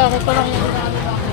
bakit pa lang yung inaano namin.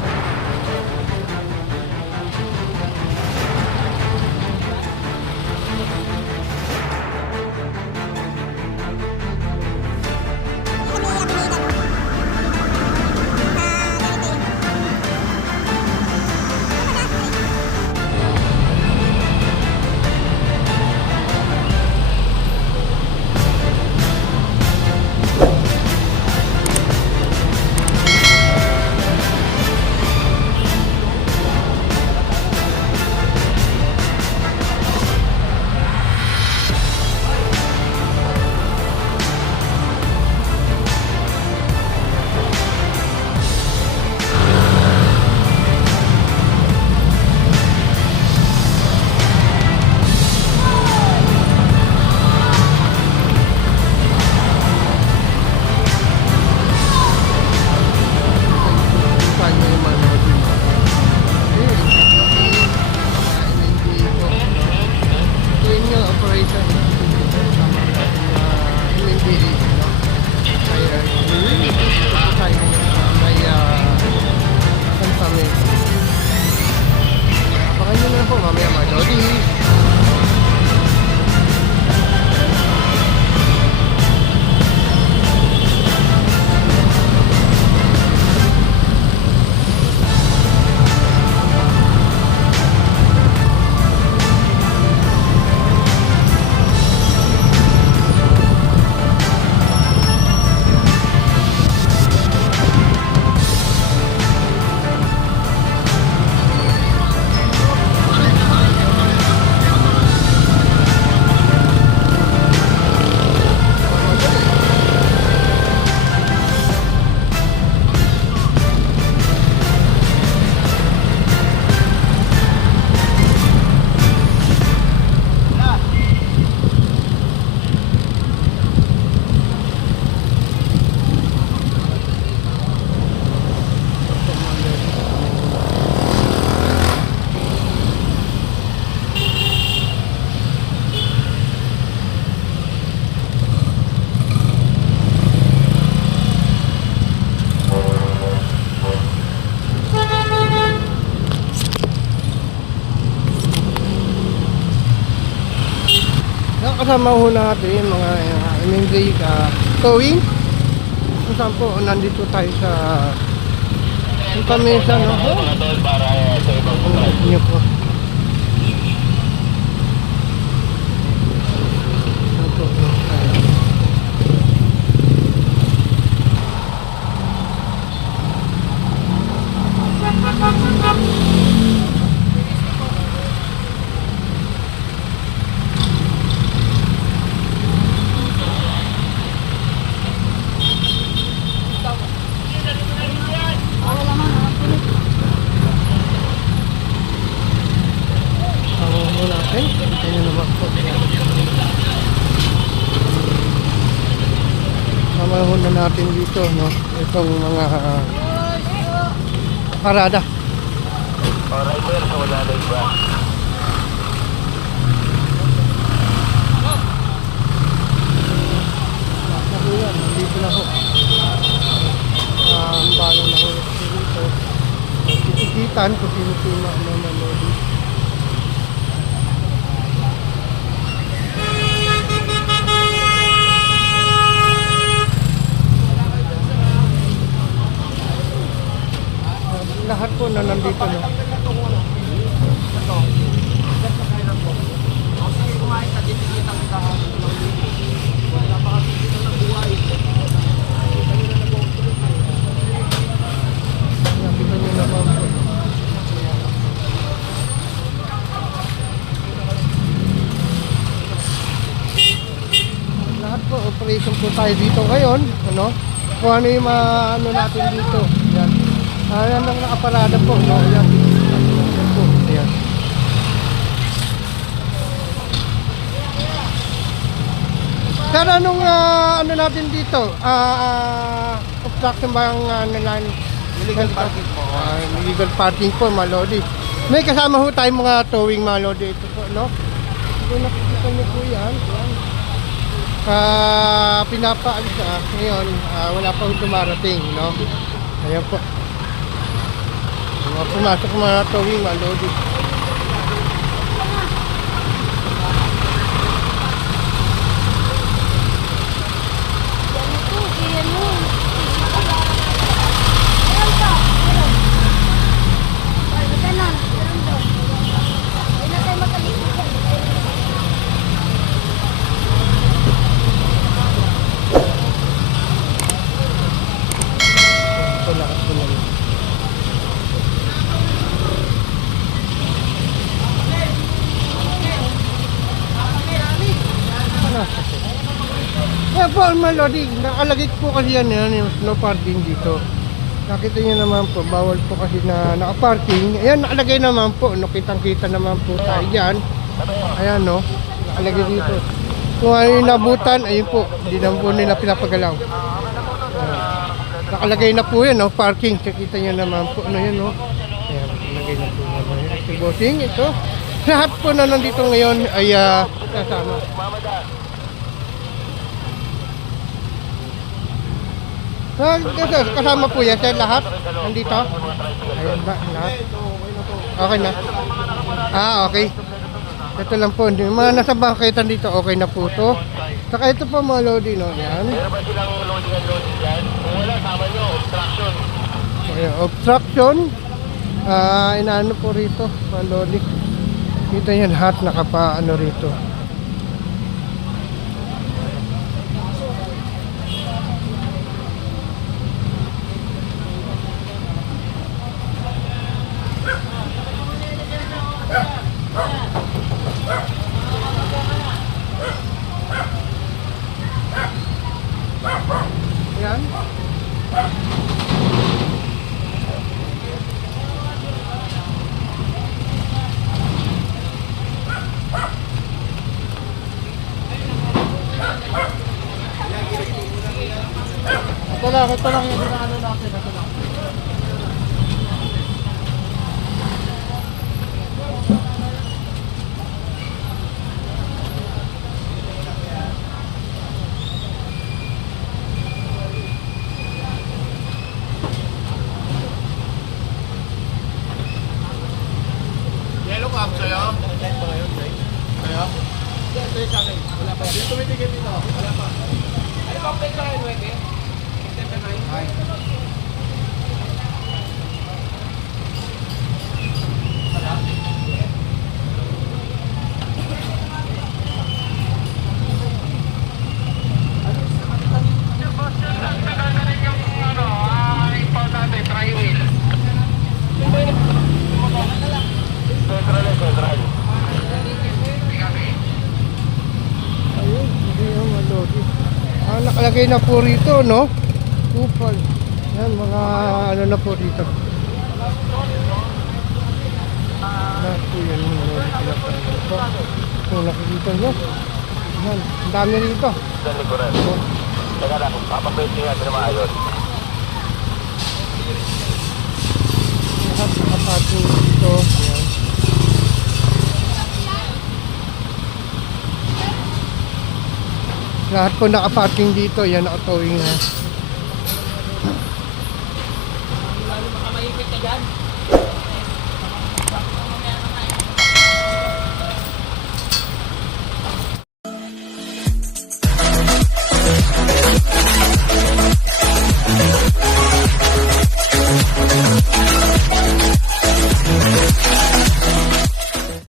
Kasama ho natin mga MMJ towing kung saan po nandito tayo sa Pamesa, no? Nyo po na natin dito, no? Itong mga parada. Alright sir, so wala na iba. Ako yan, nandito na ho. Ang bago na ho dito. Titikitan kung sino-sino ano nalodi. Lahat po na nandito, no? Lahat po, operation po tayo dito ngayon, ano? Kung ano yung ano natin dito. Yan. Ayan lang nakaparada po, no? Ayan. Ayan po. Ayan. Sir, anong ano natin dito? Obstruction ba ang ano Illegal parking po. Illegal parking po, mga lodi. May kasama ho tayong mga towing, mga lodi. Ito po, no? Kung nakikita niyo po yan, yan. Pinapaalis ngayon, wala pa dumarating, no? Ayan po. Mga pumasok mga towing, mga lodi. Ito lakas po naman. Kaya po mga lodi, nakalagay po kasi yan, yung no parking dito. Nakita nyo naman po, bawal po kasi na nakaparking. Ayan, nakalagay naman po, no, kitang-kita naman po tayo dyan. Ayan, no, nakalagay dito. Kung ano yung nabutan, ayun po, hindi naman po nila pinapagalaw. Ayan. Nakalagay na po yan, no, parking. Kita nyo naman po, ano yan, no. Ayan, nakalagay na po naman. Ito, bossing, ito. Lahat po na nandito ngayon ay kasama. Kasama po yan, sir, lahat? Nandito? Ayan ba, lahat? Okay na? Okay. Ito lang po, yung mga nasa bangketan dito, okay na po to. Saka ito po mga lodi, no? Yan. Meron ba silang loading dyan? Kung wala, sama nyo, obstruction. Ayan, obstruction. Inaano po rito, mga lodi. Kita yan, lahat nakapaano rito. Yan. Ito lang yung ano natin. Ito lang. Yellow cab sa'yo? Sa'yo? Ito yung sa akin. Wala pa. Dito tumitigil dito. Wala pa. Ano ba ang plate sa'yo, Wege? Ay. Ayun, hindi yung malodi. Nakalagay na po rito, no? Kupal. Yan, mga ano na po dito. Lahat po yan, mga lodi. Pinapagano po. Kung nakikita nyo. Yan, ang dami rito. Sa likuran. Teka lang, papapwede nga na maayos. Lahat nakapating dito. Yan. Lahat po nakaparking dito. Yan, nakatowing na. Lalo baka maipit ka dyan.